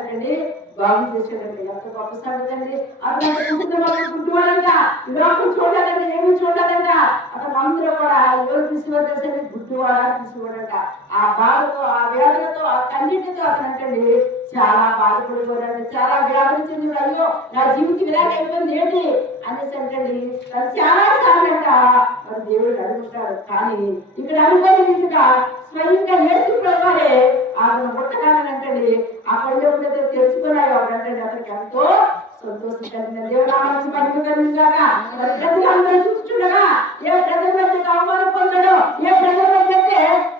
ఆయనకండి బాగు చేసేటండి. ఎంత గొప్ప సంగతి అండి. అతను గుడ్డివాడంట, లోకం చూడాలంటే ఏమి చూడాలంట. అతను అందరూ కూడా ఎవరు పిసివద్దేశండి, గుడ్డివాడా పిసివాడంట. ఆ బాధతో, ఆ వేదనతో, ఆ కన్నీటితో అతను అంటండి చాలా బాధపడిపోయాడు, చాలా వ్యాధులు చెంది అయ్యో నా జీవితం ఇలాగ అయిపోయింది ఏంటి అనేసి అంటండి చాలా సార్లు అంట మరి దేవుడు అడుగుతాడు. కానీ ఇక్కడ అనుకోని రీతిగా స్వయంగా యేసు ప్రభువే అతను ముట్టగానంటండి ఆ కళ్ళు ఎప్పుడైతే తెరుచుకున్నాయో అప్పుడంటే అతనికి ఎంతో సంతోషం కలిగిన దేవునామానికి మహిమ కలిగిందాక మరి ప్రజలందరూ చూస్తుండగా ఏ ప్రజల మధ్య అవమానం పొందడో, ఏ ప్రజల మధ్య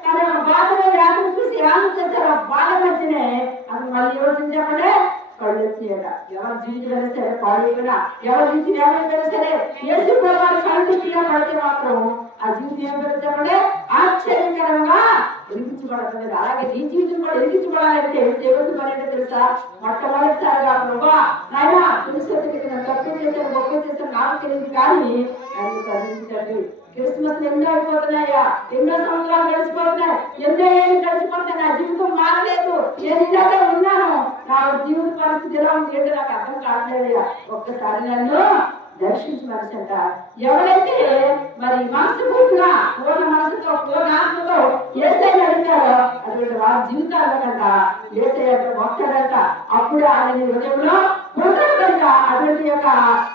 తన బాధను వ్యాధులు చూసి ఆమె చేశారో బాధ మధ్యనే అది మళ్ళీ ఏమవుతుంది చెప్పండి, కళ్ళు వచ్చేయట. ఎవరి జీవితం సరే పాడైనా, ఎవరి జీవితం ఏమైనా సరే యేసు ప్రభువు సంతృష్టిగా పడితే మాత్రం ఆ జీవితం ఏమైనా చెప్పండి ఆశ్చర్యకరంగా వెలిగించబడుతుంది. అలాగే నీ జీవితం కూడా వెలిగించబడాలంటే దేవుడి పని ఏంటో తెలుసా? మొట్టమొదటిసారిగా ప్రభా నాయన పురుషులకి నేను తప్పు చేశాను, గొప్ప చేశాను నాకు తెలియదు, కానీ నన్ను కరుణించండి. క్రిస్మస్ ఎన్నో అయిపోతున్నాయా, ఎన్నో సంవత్సరాలు గడిచిపోతున్నాయి, ఎన్నో ఏళ్ళు గడిచిపోతున్నాయి, నా జీవితం మారలేదు, నేను ఇలాగే ఉన్నాను, నా జీవిత పరిస్థితి ఎలా ఉంది ఏంటో నాకు అర్థం కావట్లేదయ్యా, ఒక్కసారి నన్ను దర్శించమనిసంట. ఎవరైతే మరి మనస్ఫూర్తిగా పూర్ణ మనసుతో పూర్ణ ఆత్మతో యేసయ్యని అడుగుతారో అటువంటి వారి జీవితాల్లో కంట యేసయ్య వస్తాడంట. అప్పుడు ఆయన హృదయంలో పుడతాడంట. అటువంటి యొక్క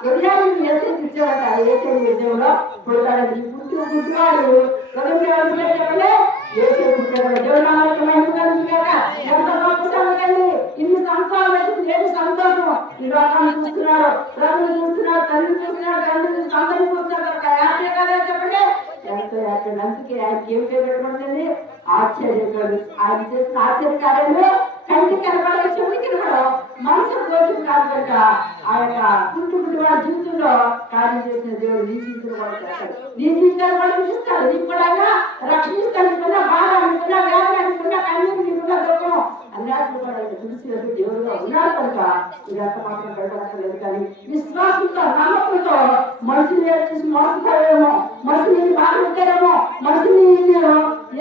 హృదయాన్ని యేసయ్యకి ఇచ్చాడంట. యేసయ్య హృదయంలో పుడతాడని పుట్టివాడు హృదయం చెప్పలే యేసయ్య పుట్టాడు. దేవునామానికి మహిమ కలుగుగాక. ఎంత గొప్ప సంగతి! ఇన్ని సంవత్సరాలు ఏది సంతోషం ఈ లోకాన్ని చూస్తున్నాడు, ప్రభుని చూస్తున్నాడు, తల్లి చూస్తున్నాడు, తండ్రి చూస్తున్నాడు, అందరినీ చూస్తున్నాడు హ్యాపీ కదా చెప్పండి, ఎంతో హ్యాపీ. అందుకే ఆయనకి ఏం పేరు పెట్టబడుతుంది? ఆశ్చర్యకారుడు. ఆయన చేసిన ఆశ్చర్యకార్యాలు కంటికి కనపడే, చెవికి కనపడవు, మనసు దోషం కాదు కనుక ఆ యొక్క పుట్టి వాడి జీవితంలో కార్యం చేసిన దేవుడు నీ జీవితంలో కూడా చేస్తాడు. నీ జీవితాన్ని కూడా చూస్తాడు, నీకు కూడా రక్షిస్తాడు. నీకున్న బాధ, నీకున్న వేదన, నీకున్న కన్నీరు, నీకున్న దుఃఖం అన్నిటిని కూడా చూసి దేవుడుగా ఉన్నాడు కనుక ఇది అంత మాత్రం భయపడలేదు. కానీ విశ్వాసంతో, నమ్మకంతో మనుషులు చూసి మోసపోయేమో, మనుషులు బాధ పెట్టారేమో, మనుషులు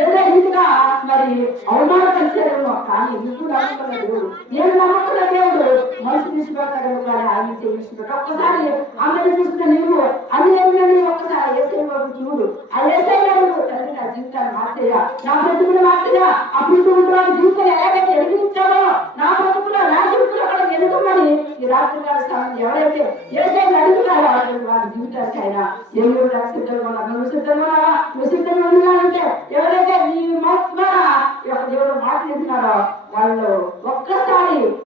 ఏదో ఇదిగా మరి అవమానపరిచారేమో, కానీ నువ్వు నమ్ముకున్న దేవుడు, నేను నమ్ముకున్న దేవుడు మనుషులు తీసుకుపోతాడేమో కానీ ఆయన చేయించుకుంటాడు. ఒక్కసారి అందరిని చూసిన నీవు అన్ని ఒక్కసారి యేసయ్య వైపు చూడు. ఆ యేసయ్య తండ్రి నా జీవితాన్ని మార్చేయా, నా బ్రతుకులు మార్చేయా, ఆ పుట్టుకుంటున్న జీవితం ఎలాగైతే ఎదిగించాడో నా బ్రతుకులో, నా జీవితంలో కూడా ఎదుగుమని ఈ రాత్రికాల సమయం ఎవరైతే యేసయ్యని అడుగుతారో అటువంటి వారి జీవితానికి ఆయన దేవుడు నాకు సిద్ధంగా ఉన్నా, నువ్వు సిద్ధంగా ఉన్నావా? నువ్వు సిద్ధంగా ఉన్నావంటే ఎవరైతే నీ ద్వారా దేవుడు మాట్లాడుతున్నారో వాళ్ళు ఒక్కసారి